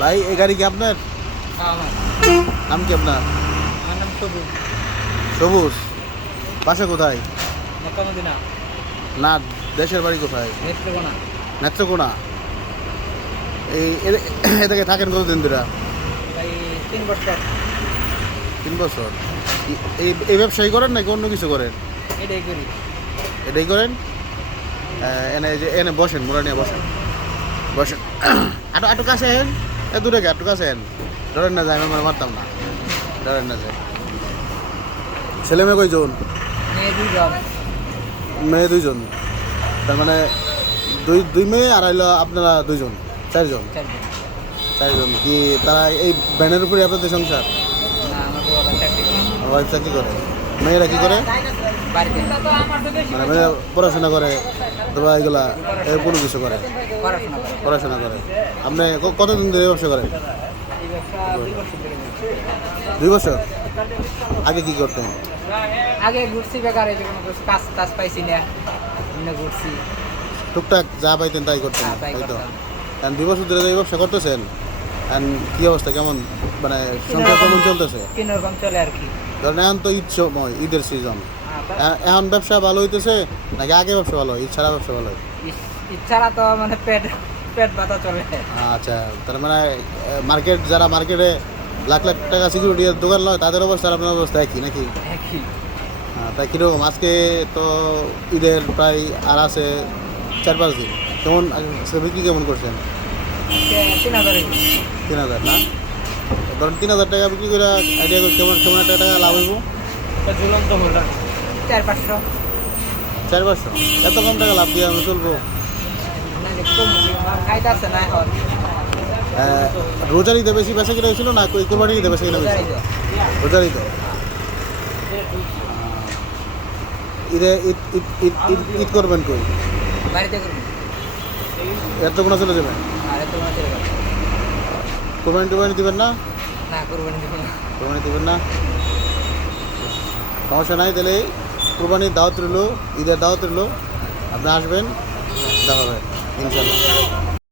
ভাই এই গাড়ি কি আপনার? আমার নাম কি আপনার? আমার নাম সবুজ। সবুজ। বাসা কোথায়? Mecca Medina. না, দেশের বাড়ি কোথায়? নেত্রকোনা। নেত্রকোনা। এই এদিকে থাকেন কতদিন ধরে? ভাই 3 বছর। 3 বছর। এই এই ব্যবসায়ী করেন নাকি অন্য কিছু করেন? এটাই করি। এটাই করেন? এনে যে এনে বসেন, মোড়া নিয়ে বসেন, বসেন। আটু আটু কাছে হেন, দূরে গে, আটু কাছে হেন। ধরেন না যায়, আমি মারতাম না। ধরেন না যায়। ছেলে মেয়ে কয়জন? মেয়ে 2 জন। মেয়ে 2 জন। তার মানে দুই মেয়ে আর হইলো আপনারা 2 জন, 4 জন। 4 জন। 4 জন কি তারা এই ব্যানের উপরে আপনাদের সংসার? না, আমার বাবা চাকরি করে। ওয়াইফ চাকরি করে। মেয়েরা কি করে? বাড়িতে মানে মেয়ে পড়াশোনা করে অথবা এগুলা কোনো কিছু করে? পড়াশোনা করে। পড়াশোনা করে। আপনি কতদিন ধরে ব্যবসা করেন? এই ব্যবসা 2 বছর ধরে করছি। 2 বছর। আগে কি করতেন? আগে ঘুরছি বেকার, এই যে কোনো কিছু কাজ টাজ পাইছি না, এমনি ঘুরছি। টুকটাক যা পাইতেন তাই করতেন, হ্যাঁ, তাই তাই তো? করতাম। কারণ 2 বছর ধরে এই ব্যবসা করতেছেন, আর কি অবস্থা, কেমন মানে সংসার কেমন চলতেছে? কিরকম চলে আর কি। ধরেন এখন তো ঈদ সময়, ঈদের সিজন, হ্যাঁ, এখন ব্যবসা ভালো হইতেছে নাকি আগে ব্যবসা ভালো হয়? ঈদ ছাড়া ব্যবসা ভালো হয়? ইচ্ছারা তো মানে পেট পেট ব্যথা চলে। আচ্ছা, তার মানে মার্কেট, যারা মার্কেটে লাখ লাখ টাকা সিকিউরিটির দোকান নয়, তাদের অবস্থা আর আপনার অবস্থা একই নাকি? একই। তাই কীরকম আজকে তো ঈদের প্রায় আর আছে 4-5 দিন, কেমন বিক্রি কেমন করছেন? 3,000 3,000 না? ধরুন 3,000 টাকা বিক্রি করে আইডিয়া করে কেমন কেমন একটা টাকা লাভ হইব? ঝুলন্ত হোল্ডার 4-500। 4-500? এত কম টাকা লাভ দিয়ে আমি চলবো? খাইতে আছে না এখন। রোজার ঈদে বেশি বেচা কিনা হয়েছিল না কোরবানির ঈদে বেচা কিনা হয়েছিল? রোজার ঈদে। ঈদে ঈদ ঈদ ঈদ ঈদ ঈদ করবেন কই? বাড়িতে করবো। এত কোনো চলে যাবেন? আর এত মাছ ছেড়ে গেছে। কোরবানি দিবেন না? না, কোরবানি দেবো না। কোরবানি দিবেন না? সমস্যা নাই, তাহলে কোরবানির দাওয়াত রইল, ঈদের দাওয়াত রইল, আপনি আসবেন, দেখা হবে ইনশাল্লাহ।